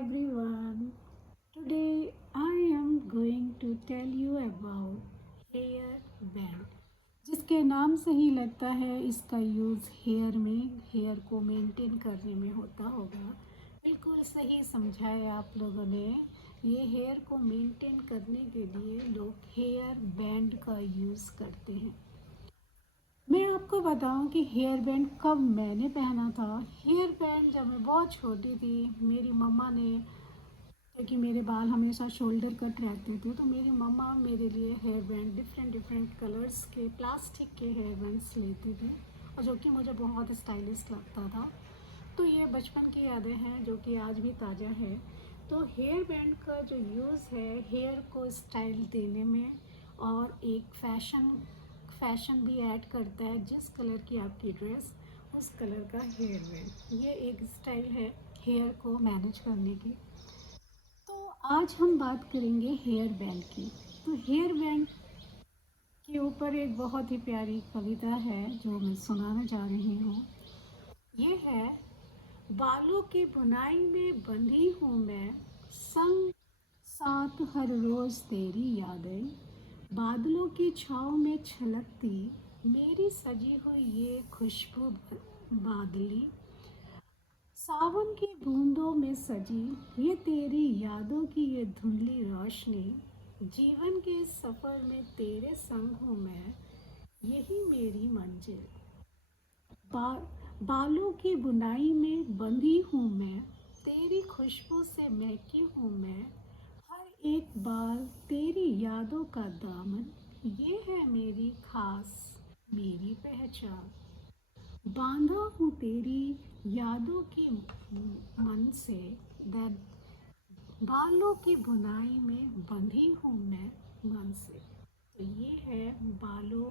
everyone. Today I am going to tell you about hair band. जिसके नाम से ही लगता है इसका यूज़ हेयर को मेंटेन करने में होता होगा। बिल्कुल सही समझाया आप लोगों ने। ये हेयर को मेंटेन करने के लिए लोग हेयर बैंड का यूज़ करते हैं। मैं आपको बताऊं कि हेयर बैंड कब मैंने पहना था। हेयर बैंड जब मैं बहुत छोटी थी, मेरी मम्मा ने, क्योंकि मेरे बाल हमेशा शोल्डर कट रहते थे, तो मेरी मम्मा मेरे लिए hair band different different colours के प्लास्टिक के हेयर बैंड्स लेती थी, और जो कि मुझे बहुत स्टाइलिश लगता था। तो ये बचपन की यादें हैं जो कि आज भी ताज़ा है। तो हेयर बैंड का जो यूज़ है हेयर को स्टाइल देने में, और एक फैशन भी ऐड करता है। जिस कलर की आपकी ड्रेस, उस कलर का हेयर बैंड, ये एक स्टाइल है हेयर को मैनेज करने की। तो आज हम बात करेंगे हेयर बैंड की। तो हेयर बैंड के ऊपर एक बहुत ही प्यारी कविता है जो मैं सुनाना चाह रही हूँ। ये है: बालों की बुनाई में बंधी हूँ मैं, संग साथ हर रोज तेरी यादें, बादलों की छाँव में छलकती मेरी सजी हुई ये खुशबू बादली, सावन की बूंदों में सजी ये तेरी यादों की ये धुंधली रोशनी, जीवन के सफर में तेरे संग हूँ मैं, यही मेरी मंजिल। बा, बालों की बुनाई में बंधी हूँ मैं, तेरी खुशबू से महकी हूँ मैं, हर एक बाल तेरी यादों का दामन, ये है मेरी खास मेरी पहचान। बांधा हूँ तेरी यादों की मन से, दैन बालों की बुनाई में बंधी हूँ मैं मन से। तो ये है बालों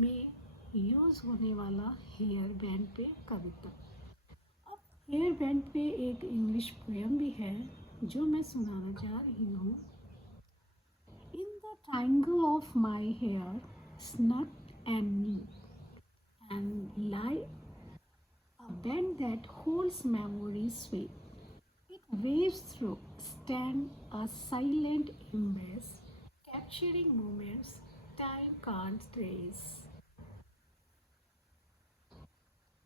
में यूज़ होने वाला हेयर बैंड पे कविता। अब हेयर बैंड पे एक इंग्लिश पोयम भी है जो मैं सुनाना चाह रही हूँ। In the tangle of my hair snug and neat, and lie a band that holds memories sweet. It waves through, stand a silent embrace, capturing moments time can't trace.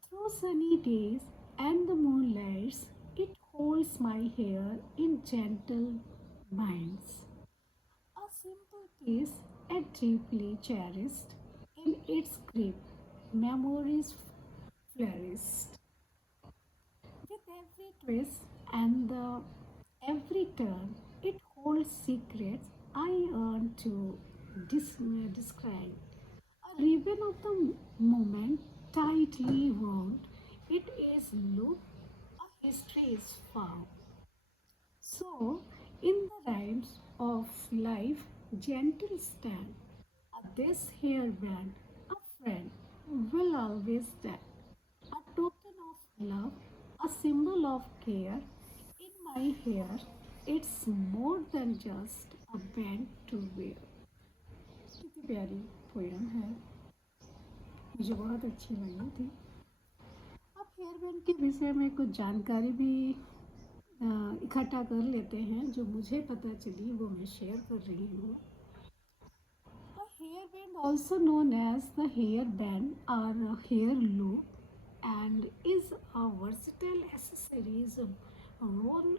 Through sunny days and the moonlights, it holds my hair in gentle binds. A simple kiss, and deeply cherished in its grip, memories flourished. With every twist and every turn, it holds secrets I yearn to describe. A ribbon of the moment, tightly wound, it is looped, a history is found. So, in the rhymes of life, gentle stand, this hairband, a friend, will always stand. A token of love, a symbol of care. In my hair, it's more than just a band to wear. कितनी प्यारी poem है, मुझे बहुत अच्छी लगी थी। अब hair band के विषय में कुछ जानकारी भी इकट्ठा कर लेते हैं, जो मुझे पता चली वो मैं शेयर कर रही हूँ। A hairband, also known as the hairband or a hair loop, and is a versatile accessories worn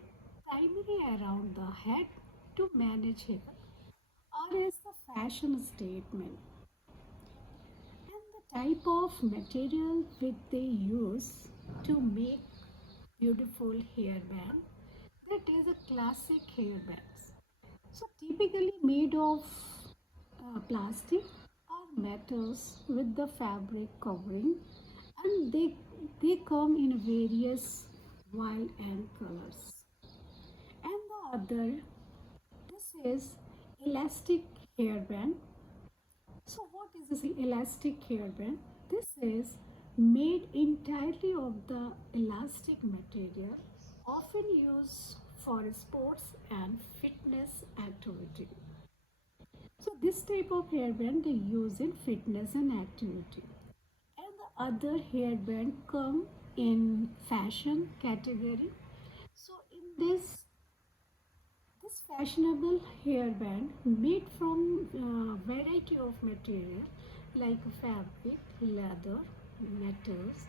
primarily around the head to manage hair, or as the fashion statement. And the type of material which they use to make beautiful hairband, that is a classic hairbands. So typically made of plastic or metals with the fabric covering, and they come in various wild and colors. And the other, this is elastic hairband. So what is this elastic hairband? This is made entirely of the elastic material, often used for sports and fitness activity. So this type of hairband they use in fitness and activity. And the other hairband come in fashion category. So in this This fashionable hairband made from variety of material like fabric, leather, metals,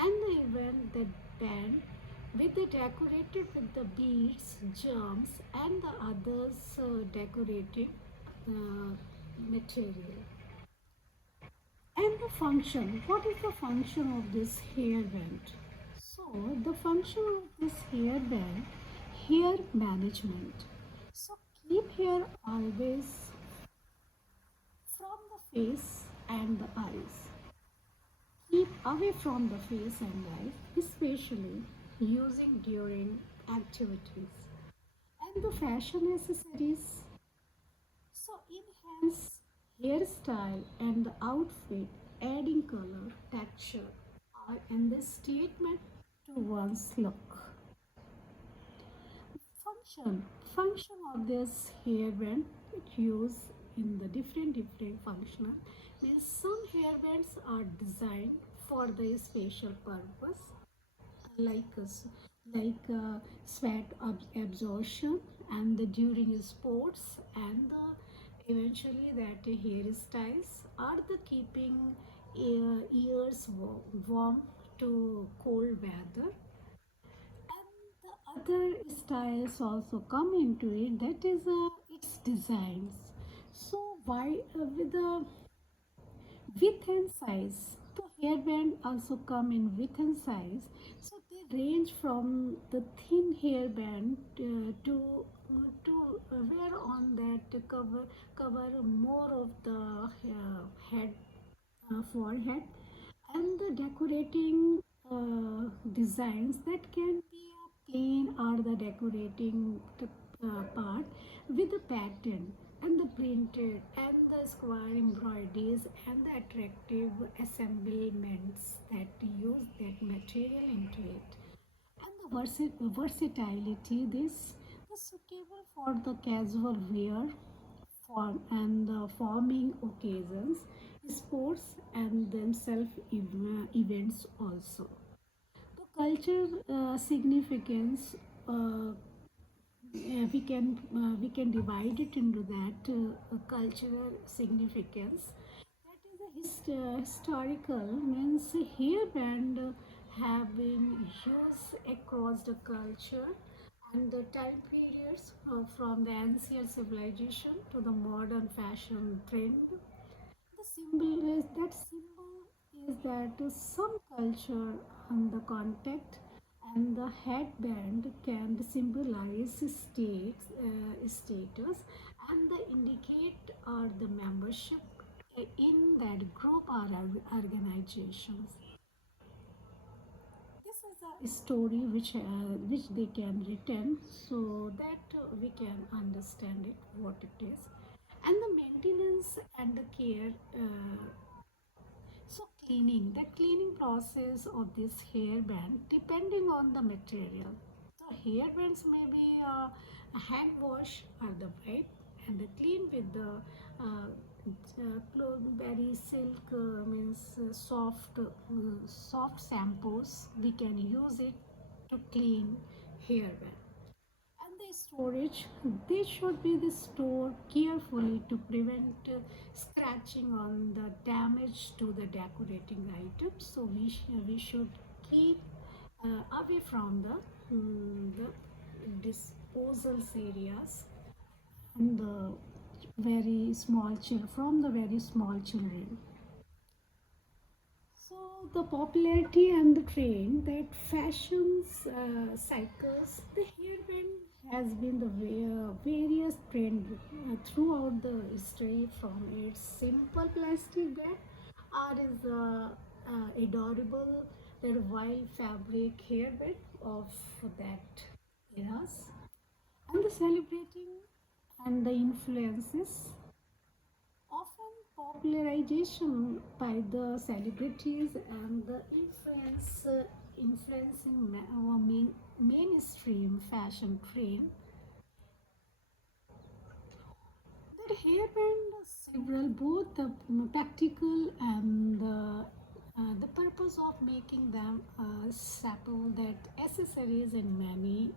and even the band with the decorated with the beads, gems, and the others decorative uh, material. And the function. What is the function of this hairband? So the function of this hairband, hair management. So keep hair always from the face and the eyes. Keep away from the face and eyes, especially using during activities. And the fashion accessories. So enhance hairstyle and the outfit, adding color, texture, are in the statement to one's look. Function of this hairband it use in the different functional means some hairbands are designed for the special purpose like sweat absorption and the during sports and the eventually that hairstyles are the keeping ears warm to cold weather and the other styles also come into it that is its designs so why with the width and size the hairband also come in width and size so they range from the thin hairband to wear on that cover more of the head forehead and the decorating designs that can be a plain or the decorating part with the pattern and the printed and the square embroideries and the attractive assemblements that use that material into it and the versatility this is suitable for the casual wear form and the forming occasions, sports and themselves events also. The culture significance we can divide it into that cultural significance. That is a historical means hairband have been used across the culture and the time periods from the ancient civilization to the modern fashion trend. The symbol is that some culture and the contact and the headband can symbolize status and the indicate the membership in that group or organizations. This is a story which they can return so that we can understand it what it is and the maintenance and the care so the cleaning process of this hairband depending on the material. So hairbands may be a hand wash or the wipe and the clean with the berry silk means soft shampoos. We can use it to clean hairband and the storage they should be the stored carefully to prevent scratching on the damage to the decorating items so we should keep away from the disposal areas and the very small children from the very small children. So the popularity and the trend that fashions cycles, the hairband has been the various trend throughout the history from its simple plastic bag or is adorable that wild fabric hairband of that eras and the celebrating and the influences often popularization by the celebrities and the influencing mainstream fashion trend that hairband several both the practical and the purpose of making them sample that accessories in many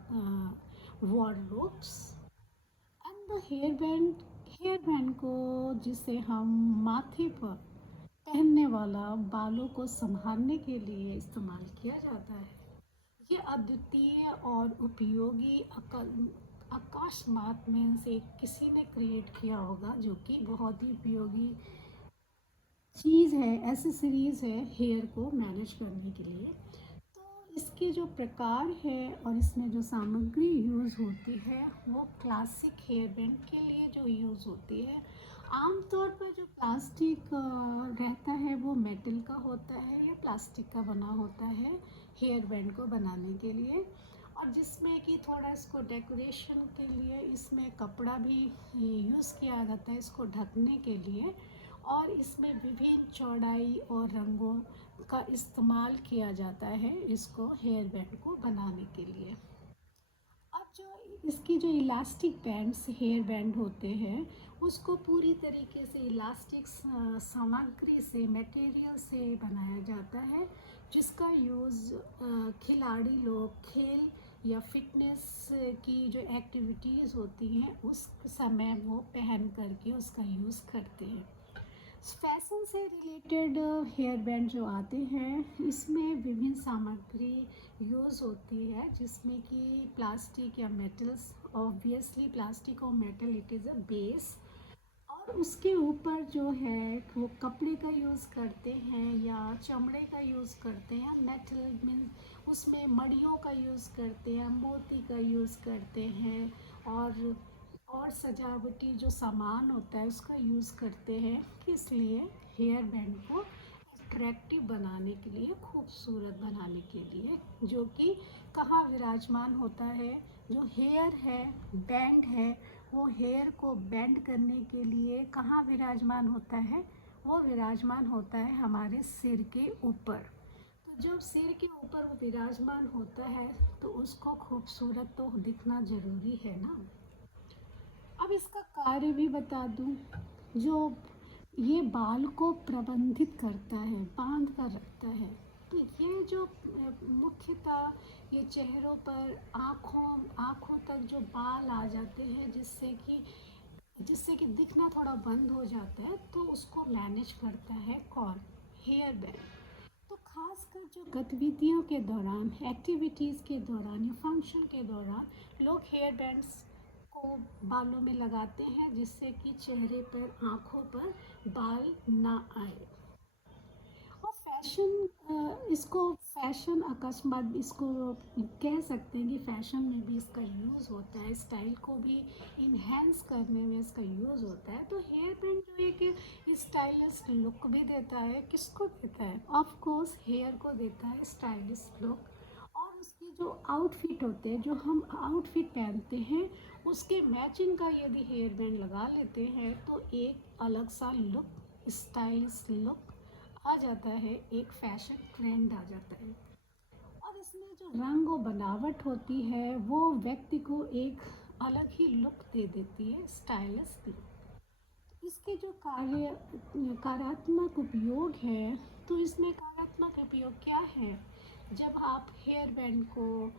wardrobes the hair band को जिसे हम माथे पर पहनने वाला बालों को संभालने के लिए इस्तेमाल किया जाता है। ये अद्वितीय और उपयोगी अकस्मात में से किसी ने क्रिएट किया होगा, जो कि बहुत ही उपयोगी चीज़ है, एसेसरीज़ है हेयर को मैनेज करने के लिए। तो इसके जो प्रकार है और इसमें जो सामग्री यूज़ होती है वो क्लासिक हेयर बैंड के लिए जो यूज़ होती है, आमतौर पर जो प्लास्टिक रहता है वो मेटल का होता है या प्लास्टिक का बना होता है हेयर बैंड को बनाने के लिए। और जिसमें कि थोड़ा इसको डेकोरेशन के लिए इसमें कपड़ा भी यूज़ किया जाता है इसको ढकने के लिए। और इसमें विभिन्न चौड़ाई और रंगों का इस्तेमाल किया जाता है इसको हेयर बैंड को बनाने के लिए। अब जो इसकी जो इलास्टिक बैंड्स हेयर बैंड होते हैं उसको पूरी तरीके से इलास्टिक सामग्री से मटेरियल से बनाया जाता है, जिसका यूज़ खिलाड़ी लोग खेल या फिटनेस की जो एक्टिविटीज़ होती हैं उस समय वो पहन करके उसका यूज़ करते हैं। फैशन से रिलेटेड हेयर बैंड जो आते हैं इसमें विभिन्न सामग्री यूज़ होती है, जिसमें कि प्लास्टिक या मेटल्स, ऑब्वियसली प्लास्टिक और metal it is a base. और उसके ऊपर जो है वो कपड़े का यूज़ करते हैं या चमड़े का यूज़ करते हैं। मेटल मीन्स उसमें मड़ियों का यूज़ करते हैं, मोती का यूज़ करते हैं। और सजावटी जो सामान होता है उसका यूज़ करते हैं, किस लिए? हेयर बैंड को अट्रैक्टिव बनाने के लिए, खूबसूरत बनाने के लिए, जो कि कहाँ विराजमान होता है? जो हेयर है, बैंड है, वो हेयर को बैंड करने के लिए कहाँ विराजमान होता है? वो विराजमान होता है हमारे सिर के ऊपर। तो जब सिर के ऊपर वो विराजमान होता है तो उसको खूबसूरत तो दिखना ज़रूरी है ना। अब इसका कार्य भी बता दूं। जो ये बाल को प्रबंधित करता है, बांध कर रखता है। तो ये जो मुख्यतः ये चेहरों पर आँखों तक जो बाल आ जाते हैं, जिससे कि दिखना थोड़ा बंद हो जाता है, तो उसको मैनेज करता है कौन? Hair band. तो खासकर जो गतिविधियों के दौरान, एक्टिविटीज़ के दौरान या फंक्शन के दौरान लोग हेयर बैंड्स को बालों में लगाते हैं, जिससे कि चेहरे पर, आँखों पर बाल ना आए। और इसको फैशन अकस्मात इसको कह सकते हैं कि फैशन में भी इसका यूज़ होता है, स्टाइल को भी इन्हेंस करने में इसका यूज़ होता है। तो हेयर बैंड जो एक स्टाइलिश लुक भी देता है, किसको देता है? ऑफ कोर्स हेयर को देता है स्टाइलिश लुक। और उसकी जो आउटफिट होते हैं, जो हम आउटफिट पहनते हैं, उसके मैचिंग का यदि हेयर बैंड लगा लेते हैं तो एक अलग सा लुक, स्टाइलिश लुक आ जाता है, एक फैशन ट्रेंड आ जाता है। और इसमें जो रंग और बनावट होती है वो व्यक्ति को एक अलग ही लुक दे देती है, स्टाइलिश लुक। इसके जो कार्यात्मक उपयोग है, तो इसमें कार्यात्मक उपयोग क्या है? जब आप हेयर बैंड को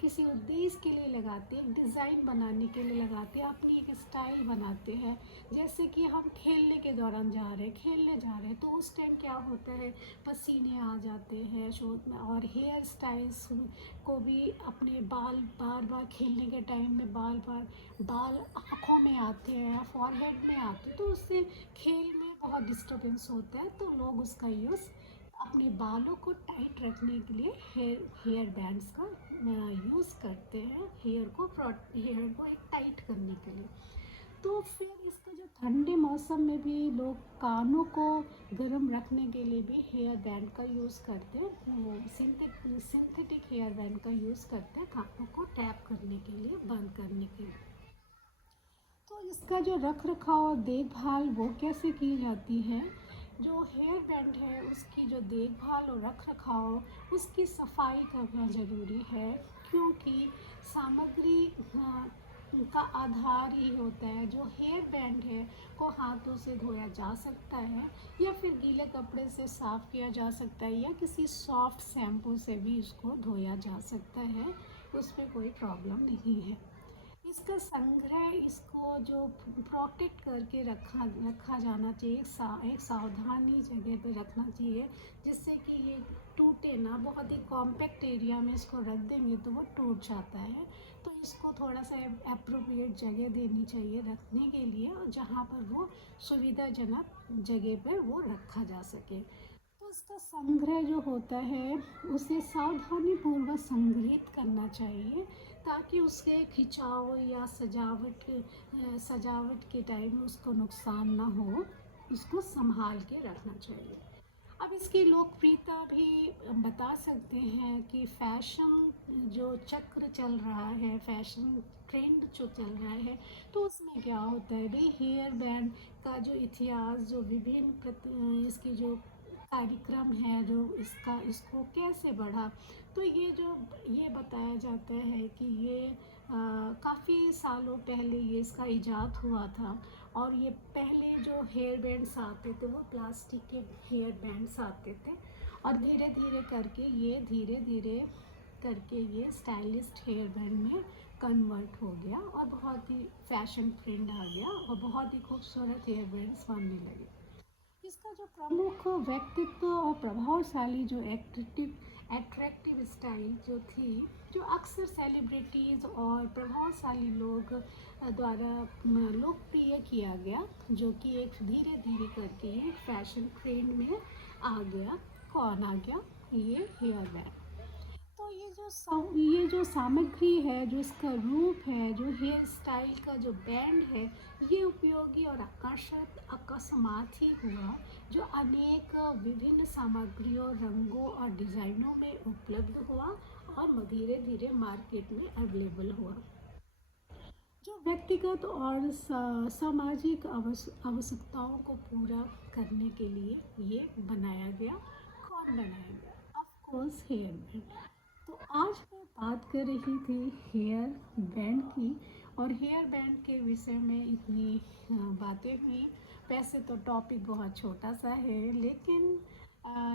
किसी उद्देश्य के लिए लगाते हैं, डिज़ाइन बनाने के लिए लगाते हैं, अपनी एक स्टाइल बनाते हैं। जैसे कि हम खेलने के दौरान खेलने जा रहे हैं, तो उस टाइम क्या होता है, पसीने आ जाते हैं शोट में। और हेयर स्टाइल्स को भी अपने बाल बार बार खेलने के टाइम में बाल आँखों में आते हैं, फॉरहेड में आते हैं, तो उससे खेल में बहुत डिस्टर्बेंस होता है। तो लोग उसका यूज़ अपने बालों को टाइट रखने के लिए हेयर बैंड्स का यूज़ करते हैं, हेयर को एक टाइट करने के लिए। तो फिर इसका जो ठंडे मौसम में भी लोग कानों को गर्म रखने के लिए भी हेयर बैंड का यूज़ करते हैं। वो सिंथेटिक हेयर बैंड का यूज़ करते हैं कानों को टैप करने के लिए, बंद करने के लिए। तो इसका जो रख रखाव और देखभाल वो कैसे की जाती है? जो हेयर बैंड है उसकी जो देखभाल और रख रखाव, उसकी सफाई करना ज़रूरी है, क्योंकि सामग्री का आधार ही होता है। जो हेयर बैंड है को हाथों से धोया जा सकता है या फिर गीले कपड़े से साफ़ किया जा सकता है या किसी सॉफ्ट शैम्पू से भी इसको धोया जा सकता है, उसमें कोई प्रॉब्लम नहीं है। इसका संग्रह, इसको जो प्रोटेक्ट करके रखा रखा जाना चाहिए, एक सावधानी जगह पे रखना चाहिए, जिससे कि ये टूटे ना। बहुत ही कॉम्पैक्ट एरिया में इसको रख देंगे तो वो टूट जाता है। तो इसको थोड़ा सा अप्रोप्रिएट जगह देनी चाहिए रखने के लिए, और जहाँ पर वो सुविधाजनक जगह पर वो रखा जा सके। तो इसका संग्रह जो होता है उसे सावधानीपूर्वक संग्रहित करना चाहिए, ताकि उसके खिंचाव या सजावट के टाइम उसको नुकसान ना हो। उसको संभाल के रखना चाहिए। अब इसकी लोकप्रियता भी बता सकते हैं कि फैशन जो चक्र चल रहा है, फैशन ट्रेंड जो चल रहा है, तो उसमें क्या होता है भाई, हेयर बैंड का जो इतिहास, जो विभिन्न इसकी जो कार्यक्रम है, जो इसको कैसे बढ़ा, तो ये बताया जाता है कि ये काफ़ी सालों पहले ये इसका इजाद हुआ था। और ये पहले जो हेयर बैंड्स आते थे वो प्लास्टिक के हेयर बैंड्स आते थे, और धीरे धीरे करके ये स्टाइलिस्ट हेयर बैंड में कन्वर्ट हो गया, और बहुत ही फैशन ट्रेंड आ गया, और बहुत ही खूबसूरत हेयर बैंड्स बनने लगे। इसका जो प्रमुख व्यक्तित्व और प्रभावशाली जो एट्रैक्टिव स्टाइल जो थी, जो अक्सर सेलिब्रिटीज़ और प्रभावशाली लोग द्वारा लोकप्रिय किया गया, जो कि एक धीरे धीरे करके एक फैशन ट्रेंड में आ गया। कौन आ गया? ये हेयर बैंड। तो ये जो सामग्री है, जो इसका रूप है, जो हेयर स्टाइल का जो बैंड है, ये उपयोगी और आकर्षक अकस्मात ही हुआ, जो अनेक विभिन्न सामग्रियों, रंगों और डिज़ाइनों में उपलब्ध हुआ, और धीरे धीरे मार्केट में अवेलेबल हुआ। जो व्यक्तिगत और सामाजिक आवश्यकताओं को पूरा करने के लिए ये बनाया गया। कौन बनाया गया? Of course hair band. तो आज मैं बात कर रही थी हेयर बैंड की, और हेयर बैंड के विषय में इतनी बातें हुई। वैसे तो टॉपिक बहुत छोटा सा है, लेकिन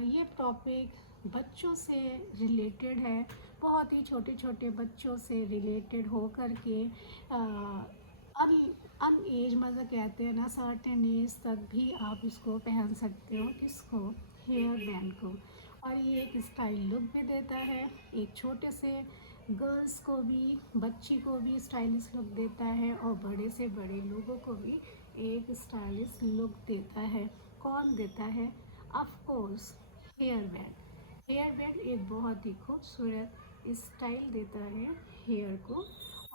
ये टॉपिक बच्चों से रिलेटेड है। बहुत ही छोटे छोटे बच्चों से रिलेटेड हो कर के अन अन एज, मतलब कहते हैं ना, सर्टेन एज तक भी आप इसको पहन सकते हो। किसको? हेयर बैंड को। और ये एक स्टाइल लुक भी देता है, एक छोटे से गर्ल्स को भी, बच्ची को भी स्टाइलिश लुक देता है, और बड़े से बड़े लोगों को भी एक स्टाइलिश लुक देता है। कौन देता है? Of course hair band. Hair band एक बहुत ही खूबसूरत स्टाइल देता है हेयर को,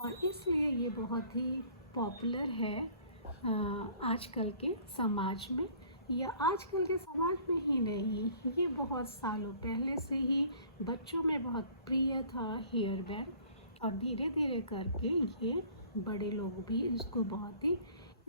और इसलिए ये बहुत ही पॉपुलर है आजकल के समाज में। या आजकल के समाज में ही नहीं, ये बहुत सालों पहले से ही बच्चों में बहुत प्रिय था हेयर बैंड, और धीरे धीरे करके ये बड़े लोग भी इसको बहुत ही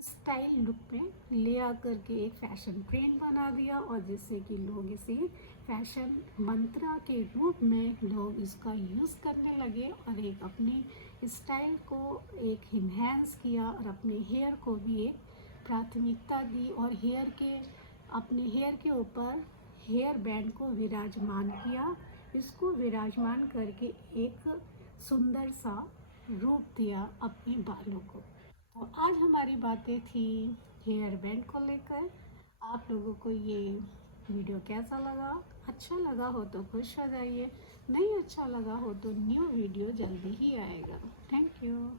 स्टाइल लुक में ले आकर के एक फैशन ट्रेंड बना दिया, और जिससे कि लोग इसे फैशन मंत्रा के रूप में लोग इसका यूज़ करने लगे, और एक अपनी स्टाइल को एक इन्हेंस किया, और अपने हेयर को भी एक प्राथमिकता दी, और अपने हेयर के ऊपर हेयर बैंड को विराजमान किया। इसको विराजमान करके एक सुंदर सा रूप दिया अपने बालों को। तो आज हमारी बातें थी हेयर बैंड को लेकर। आप लोगों को ये वीडियो कैसा लगा? अच्छा लगा हो तो खुश हो जाइए, नहीं अच्छा लगा हो तो न्यू वीडियो जल्दी ही आएगा। Thank you.